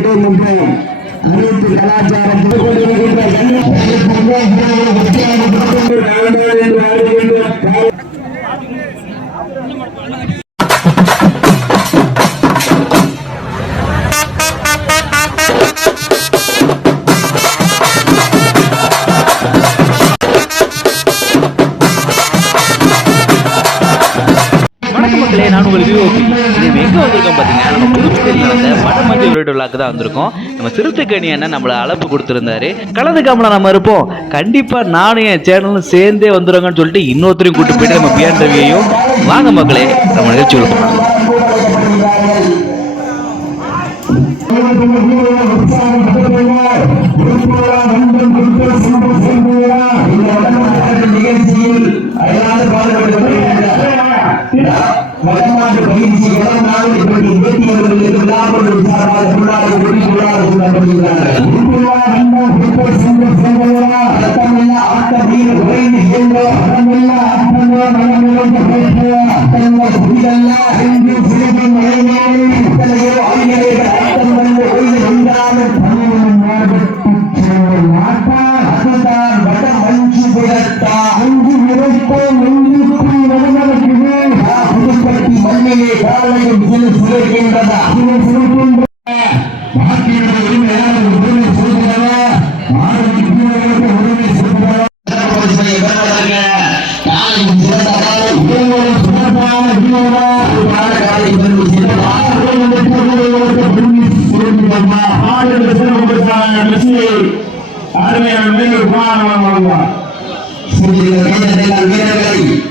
வேண்டும் என்று அனைத்து கலாச்சாரத்தில் கொண்டிருக்கின்ற வந்திருக்கோம் பார்த்தீங்கன்னா நம்ம புதுச்சேரியில் வந்த வடமஞ்சி வீடு விழாக்கு தான் வந்திருக்கோம். நம்ம சிறுத்தைக்கணி அண்ணன் நம்மளை அழைப்பு கொடுத்துருந்தாரு. கலந்துக்காமல நம்ம இருப்போம். கண்டிப்பாக நானும் என் சேனலும் சேர்ந்தே வந்துடுங்கன்னு சொல்லிட்டு இன்னொருத்தரையும் கூட்டு போயிட்டு நம்ம பிஆர் ரவியையும் வாங்க மக்களே நம்ம நிகழ்ச்சி போகலாம். நிகழ்ச்சியில் சென்ற செல்வா ரத்தமில்ல ஆட்ட வீர உறைந்து இயங்க அறமில்ல ஆட்டமோ மனமிழந்த பேச அத்தங்க புரிதல்ல என்று சிறுபின் மழைமேல் இத்தனையோ ஆகியவைகள்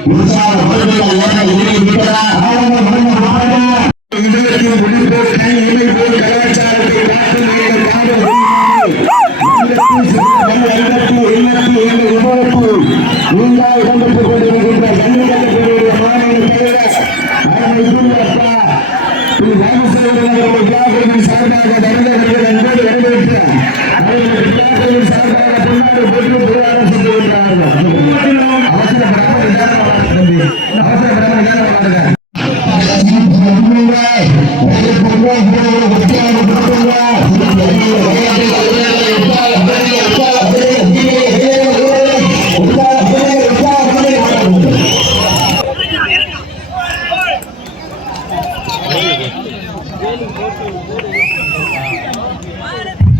உற்சாக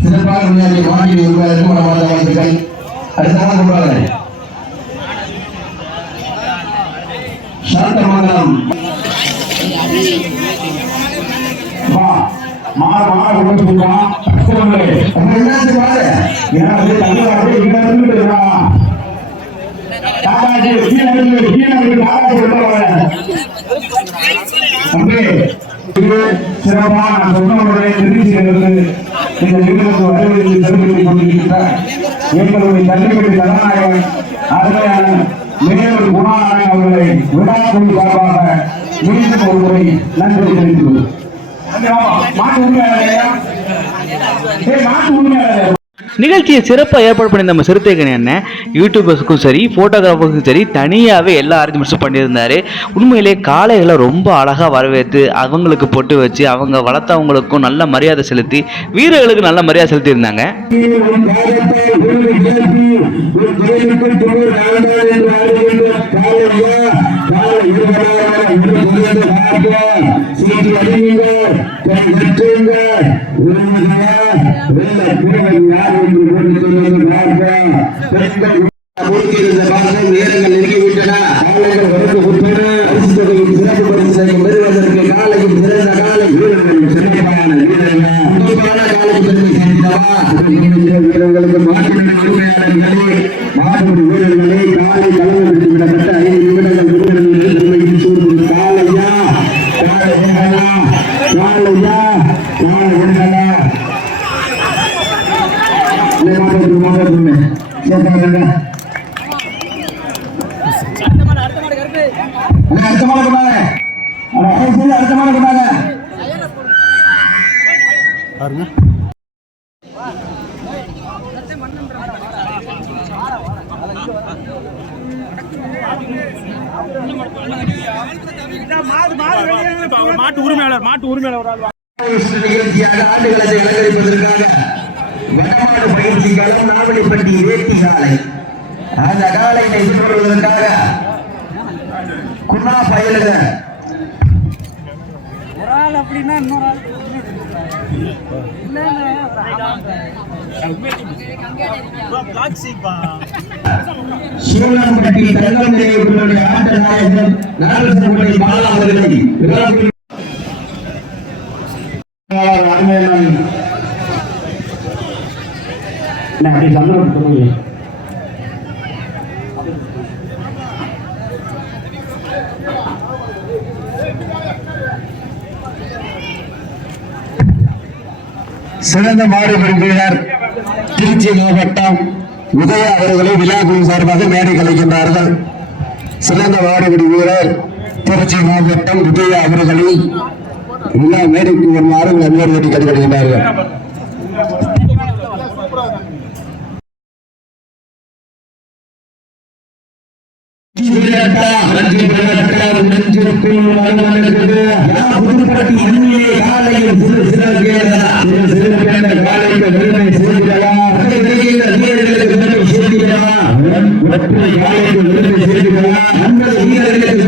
சிறப்பாக விளையாடி வாங்கி வருவதற்கு மனமார்ந்த வாழ்த்துக்கள் அடுத்ததாக கொள்வார்கள் சாந்தமங்கலம் வா மாற மாற கொண்டு என்னாச்சு பாரு இங்க இருந்துட்டு தாத்தாஜி கீழே இருந்து கீழே இருந்து வர தம்பி இது சிறப்பா நான் சொன்னவருடைய திருச்சியிலிருந்து இந்த நிகழ்வுக்கு வரவேற்று தெரிவித்துக் கொண்டிருக்கின்ற எங்களுடைய தள்ளுபடி கதாநாயகன் அருமையான மேலூர் குணாநாயகன் அவர்களை விழாக்குழு சார்பாக மீண்டும் ஒரு முறை நன்றி தெரிவித்துக் மாட்டு உரிமையாளர் ஏய் மாட்டு உரிமையாளர் நிகழ்ச்சியை சிறப்பாக ஏற்பாடு பண்ணி நம்ம சிறுத்தைகன் என்ன? யூடியூபர்ஸுக்கும் சரி ஃபோட்டோகிராஃபருக்கும் சரி தனியாகவே எல்லா அரேஞ்ச்மெண்ட்ஸும் பண்ணியிருந்தாரு. உண்மையிலே காளைகளை ரொம்ப அழகாக வரவேற்று அவங்களுக்கு பொட்டு வச்சு அவங்க வளர்த்தவங்களுக்கும் நல்ல மரியாதை செலுத்தி வீரர்களுக்கு நல்ல மரியாதை செலுத்தியிருந்தாங்க. சீட்டு அடியுங்கள் நேரங்கள் நெருங்கிவிட்டன அர்த்தமான கொண்டாங்க. அர்த்தமான கொண்டாங்க. மாட்டு உரிமையாளர் மாட்டு உரிமையாளர் நாவலிப்பட்டி வேட்டி சாலை. அந்த குண்ணா பயலுங்க ஒரு ஆள் அப்படின்னா இன்னொரு ஆள் சூழலம்பட்டி தங்கமுடைய ஆட்ட நாயகன் சிறந்த மாடுபெறும் வீரர் திருச்சி மாவட்டம் உதய அவர்களை விழாக்குழு சார்பாக மேடை கலைக்கின்றார்கள். சிறந்த மாடுபடி வீரர் திருச்சி மாவட்டம் உதய அவர்களை விழா மேடைக்கு வருமாறு அன்பர் கேட்டுக் கட்டுகின்றார்கள் பிரிவு வருவதற்கு புதுப்பட்டி மண்ணிலே காலையில் சிறு சிறு சிறு சிறு பெண்ண காலைக்கு பெருமை சேர்க்கிறவா வீரர்களுக்கு பெருமை சேர்க்கிறவா ஒற்றை காலைக்கு பெருமை சேர்க்கிறவா அந்த வீரர்களுக்கு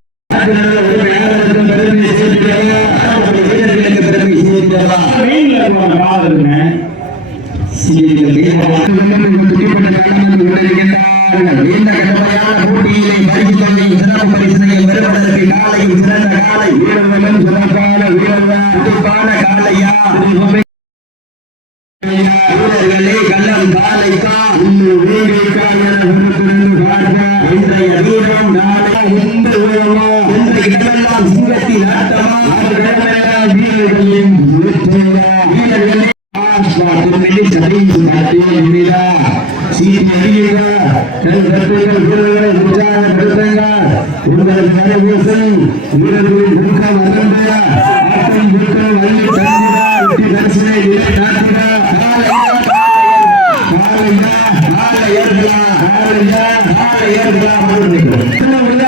ஆளுங்க ஆளுங்க ஆளுங்க ஆளுங்க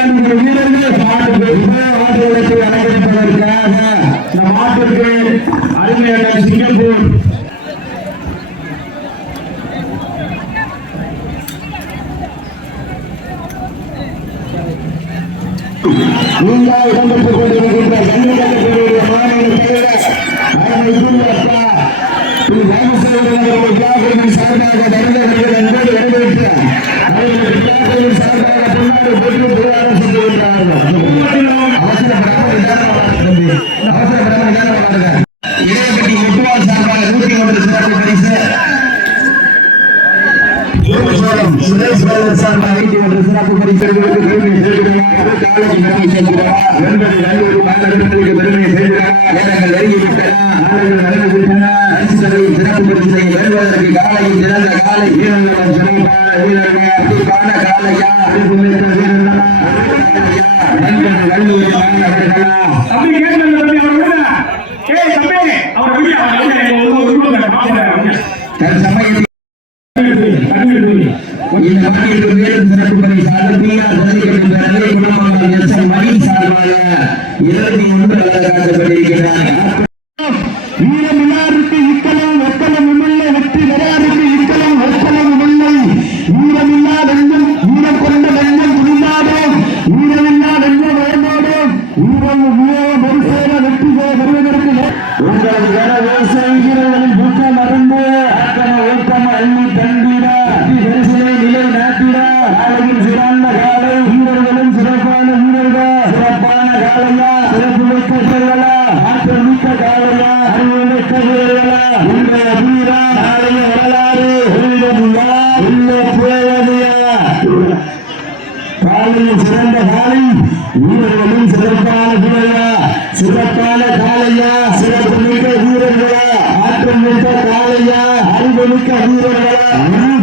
வீரர்களும் சிறப்பான வீரர்களா? சிறப்பான காலையா? சிறப்பு மிக்க வீரர்களா? ஆற்றல் மிக்க காலையா? அறிவு மிக்க வீரர்களா?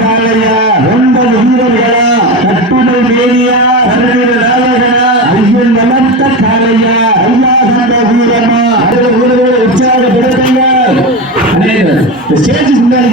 காலையா? ஒன்பது வீரர்களா? கட்டுமை மேலியா சரவீர நாயகனா? ஐயன் வளர்த்த காலையா? ஐயா சந்த வீரமா? வீரர்களை உற்சாகப்படுத்துங்க ஸ்டேஜ் முன்னாடி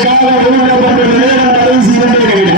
அதற்காக ஒழுங்கப்பட்ட நேரம் கடைசி இரண்டு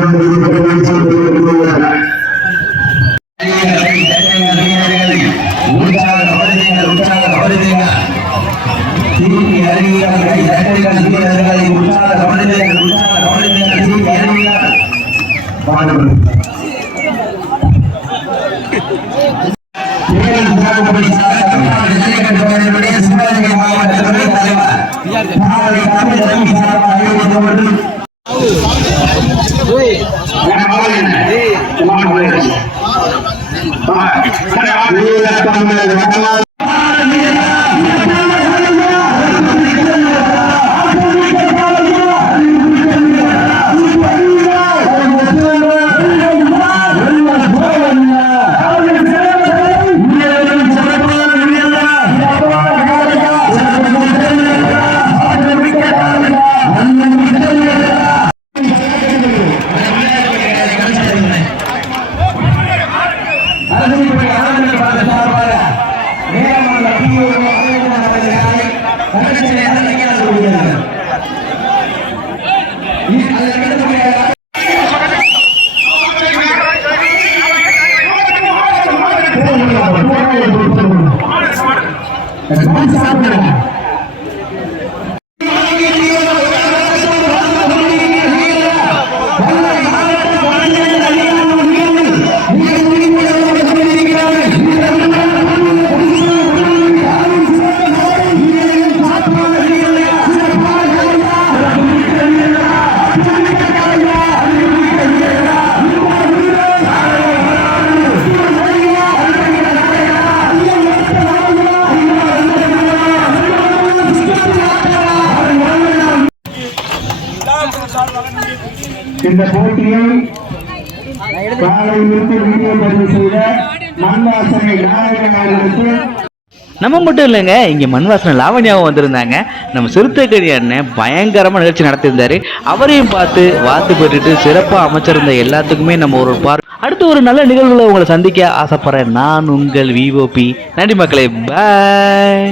வரலாறு இந்த போட்டியை காலையிலிருந்து வீடியோ பதிவு செய்த மண்வாசனை நாயகன் அவர்களுக்கு நம்ம மட்டும் இல்லைங்க இங்கே மண்வாசனை லாவண்யாவும் வந்திருந்தாங்க. நம்ம சிறுத்தைக்கடி அண்ணன் பயங்கரமாக நிகழ்ச்சி நடத்தியிருந்தாரு. அவரையும் பார்த்து வாழ்த்து பெற்றுட்டு சிறப்பாக அமைச்சிருந்த எல்லாத்துக்குமே நம்ம ஒரு பார் அடுத்து ஒரு நல்ல நிகழ்வுகளை உங்களை சந்திக்க ஆசைப்படுறேன். நான் உங்கள் விஓபி நன்றி மக்களே. பாய்